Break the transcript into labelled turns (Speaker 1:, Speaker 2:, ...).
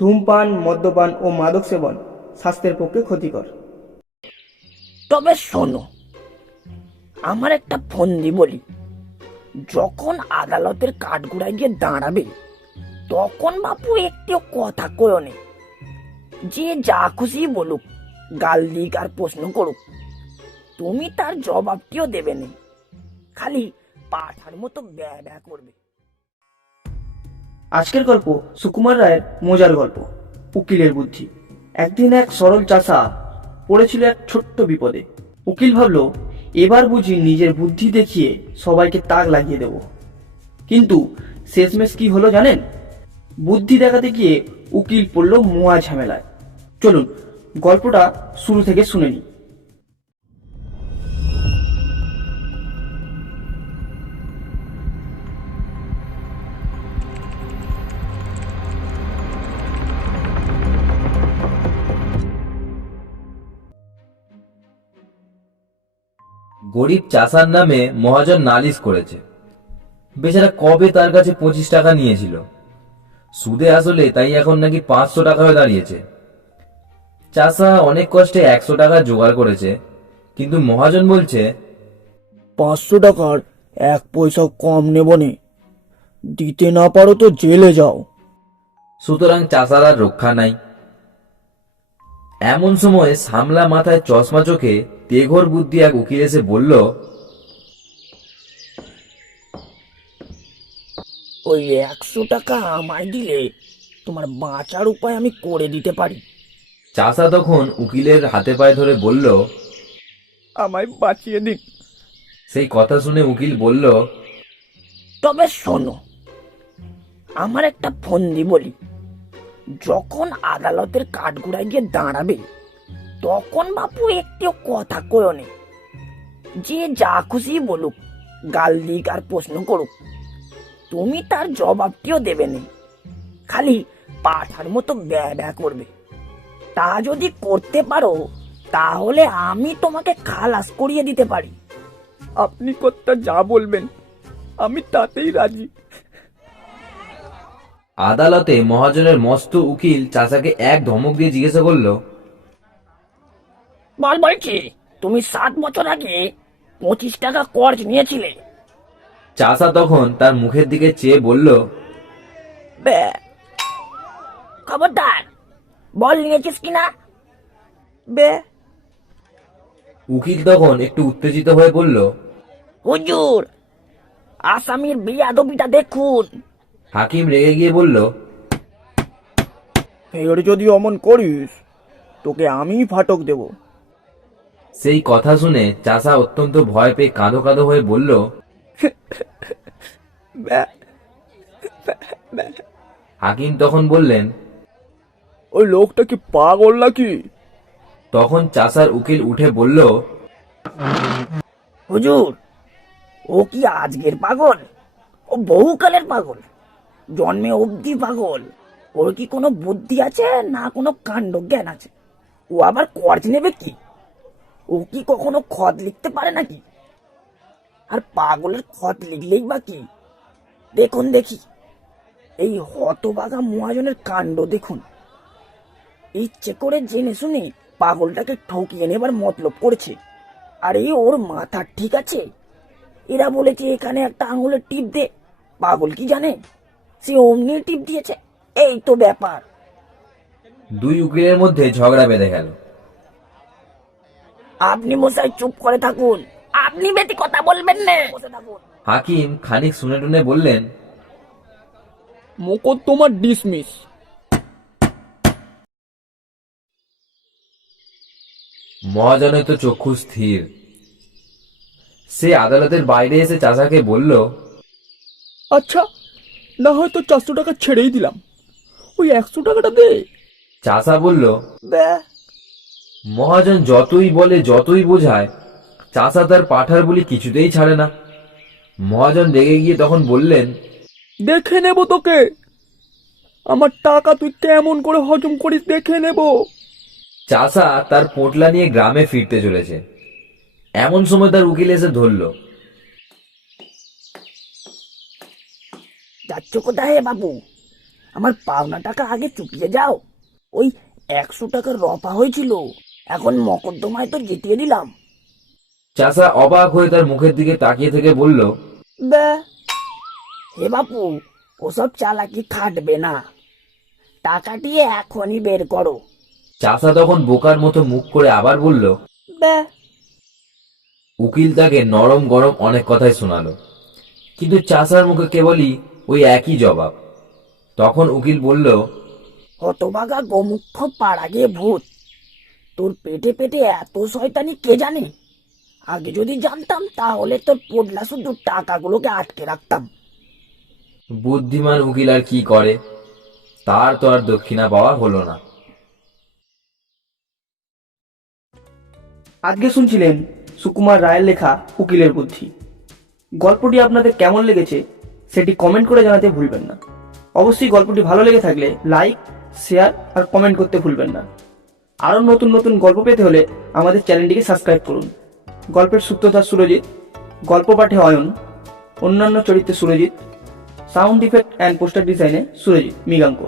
Speaker 1: ধূমপান, মদ্যপান ও মাদক সেবন স্বাস্থ্যের পক্ষে ক্ষতিকর।
Speaker 2: তবে শোনো, আমার একটা ফন্দি বলি। যখন আদালতের কাঠগুড়ায় গিয়ে দাঁড়াবে, তখন বাপু একটিও কথা কয়ো নেই যে যা খুশি বলুক, গাল দিক আর প্রশ্ন করুক, তুমি তার জবাবটিও দেবে নেই খালি পাঠার মতো ব্যয় ব্যয় করবে।
Speaker 1: আজকের গল্প সুকুমার রায়ের মজার গল্প, উকিলের বুদ্ধি। একদিন এক সরল চাষা পড়েছিল এক ছোট্ট বিপদে। উকিল ভাবল, এবার বুঝি নিজের বুদ্ধি দেখিয়ে সবাইকে তাক লাগিয়ে দেব। কিন্তু শেষমেশ কি হলো জানেন? বুদ্ধি দেখাতে গিয়ে উকিল পড়ল মোয়া ঝামেলায়। চলুন, গল্পটা শুরু থেকে শুনে নিই।
Speaker 3: গরিব চাষার নামে মহাজন নালিশ করেছে। বেচারা কবে তার কাছে পঁচিশ টাকা নিয়েছিল? সুদে আসলে তাই এখন নাকি পাঁচশো টাকা হয়ে দাঁড়িয়েছে। চাষা অনেক কষ্টে একশো টাকা জোগাড় করেছে কিন্তু মহাজন বলছে
Speaker 4: পাঁচশো টাকার এক পয়সা কম নেব নে। দিতে না পারো তো জেলে যাও।
Speaker 3: সুতরাং চাষার আর রক্ষা নাই। এমন সময় সামলা মাথায় চশমা চোখে তেঘর বুদ্ধি এক উকিল এসে বলল
Speaker 2: ওই একশো টাকা আমায় দিলে তোমার বাঁচার উপায় আমি করে দিতে পারি।
Speaker 3: চাষা তখন উকিলের হাতে পায়ে ধরে বলল
Speaker 4: আমায় বাঁচিয়ে দিন।
Speaker 3: সেই কথা শুনে উকিল বলল
Speaker 2: তবে শোনো আমার একটা ফন্দি বলি। যখন আদালতের কাঠগুড়ায় গিয়ে দাঁড়াবে, তখন বাপু একটিও কথা কয়ো নেই যে যা খুশি বলুক, গাল দিক আর প্রশ্ন করুক, তুমি তার জবাবটিও দেবে নেই খালি পাঠার মতো ব্যয় করবে। তা যদি করতে পারো, তাহলে আমি তোমাকে খালাস করিয়ে দিতে পারি।
Speaker 4: আপনি কর্তা যা বলবেন, আমি তাতেই রাজি।
Speaker 3: আদালতে মহাজনের মস্ত উকিল চাচাকে এক ধমক দিয়ে জিজ্ঞাসা করল
Speaker 2: বল বলছি তুমি সাত বছর আগে পঁচিশ টাকা কর্জ নিয়েছিলে।
Speaker 3: চাষা তখন তার মুখের দিকে চেয়ে বলল
Speaker 2: বে খবরদার বল নিয়েছিস কিনা? বে।
Speaker 3: উকিল তখন একটু উত্তেজিত হয়ে বলল
Speaker 2: হুজুর আসামির বিয়াদবিটা দেখুন।
Speaker 3: হাকিম রেগে গিয়ে বলল
Speaker 4: ফের যদি অমন করিস তোকে আমি ফাটক দেব।
Speaker 3: সেই কথা শুনে চাষা অত্যন্ত ভয় পেয়ে কাঁদো কাঁদো হয়ে বলল হাকিম তখন বললেন
Speaker 4: ওই লোকটা কি পাগল নাকি?
Speaker 3: তখন চাষার উকিল উঠে বলল
Speaker 2: হুজুর ও কি আজকের পাগল? ও বহুকালের পাগল। জন্মে অবধি পাগল। ওর কি কোনো বুদ্ধি আছে না কোনো কাণ্ড জ্ঞান আছে? ও আবার কর্জ নেবে কি? ও কি কখনো খত লিখতে পারে নাকি? আর পাগলের খত লিখলেই বা কি? দেখুন দেখি। এই হতবাগা মহাজনের কাণ্ড দেখুন। ইচ্ছে করে জেনে শুনে পাগলটাকে ঠকিয়ে নেবার মতলব করেছে। আরে ওর মাথা ঠিক আছে? এরা বলেছে এখানে একটা আঙুলের টিপ দে। পাগল কি জানে? সে অমনি টিপ দিয়েছে। এই তো ব্যাপার।
Speaker 3: দুই উকিলের মধ্যে ঝগড়া বেঁধে গেল।
Speaker 2: আপনি মশাই চুপ করে থাকুন। আপনি বেশি কথা বলবেন না।
Speaker 3: হাকিম খানিক শুনে টুনে বললেন
Speaker 4: মোকদ্দমা ডিসমিস
Speaker 3: মহাজনের তো চক্ষু স্থির। সে আদালতের বাইরে এসে চাচাকে বলল
Speaker 4: আচ্ছা না হয়তো চারশো টাকা ছেড়েই দিলাম। ওই একশো টাকাটা দে।
Speaker 3: চাষা বলল মহাজন যতই বলে যতই বোঝায় চাষা তার পাঠার বলি কিছুতেই ছাড়ে না। মহাজন রেগে গিয়ে তখন বললেন
Speaker 4: দেখে নেব তোকে। আমার টাকা তুই কেমন করে হজম করিস দেখে নেব।
Speaker 3: চাষা তার পোটলা নিয়ে গ্রামে ফিরতে চলেছে। এমন সময় তার উকিল এসে ধরল
Speaker 2: যাচ্ছ কোথায় হে বাবু? আমার পাওনা টাকা আগে চুকিয়ে যাও। ওই একশো টাকার রপা হয়েছিল। এখন মকদ্দমায় তো জিতিয়ে দিলাম
Speaker 3: চাষা অবাক হয়ে তার মুখের দিকে তাকিয়ে থেকে বলল
Speaker 2: হে বাপু ওসব চালাকি খাটবে না। টাকাটি এখনই বের করো।
Speaker 3: চাষা তখন বোকার মতো মুখ করে আবার বলল উকিল তাকে নরম গরম অনেক কথাই শোনালো। কিন্তু চাষার মুখে কেবলই ওই একই জবাব। তখন উকিল বলল
Speaker 2: হতবাগা গোমুখ পাড়া গিয়ে ভূত তোর পেটে পেটে এত শয়তানি কে জানে? আগে যদি জানতাম তাহলে তোর পোডলা শুধু টাকাগুলোকে আটকে রাখতাম।
Speaker 3: বুদ্ধিমান উকিল আর কি করে? তার তো আর দক্ষিণা পাওয়া হলো না।
Speaker 1: আজকে শুনছিলেন সুকুমার রায়ের লেখা উকিলের বুদ্ধি। গল্পটি আপনাদের কেমন লেগেছে সেটি কমেন্ট করে জানাতে ভুলবেন না। অবশ্যই গল্পটি ভালো লেগে থাকলে লাইক শেয়ার আর কমেন্ট করতে ভুলবেন না। আরও নতুন নতুন গল্প পেতে হলে আমাদের চ্যানেলটিকে সাবস্ক্রাইব করুন। গল্পের সূত্রধার সুরজিৎ, গল্প পাঠে অয়ন, অন্যান্য চরিত্রে Surajit sound effect and poster ডিজাইনে সুরজিৎ মৃগাঙ্ক।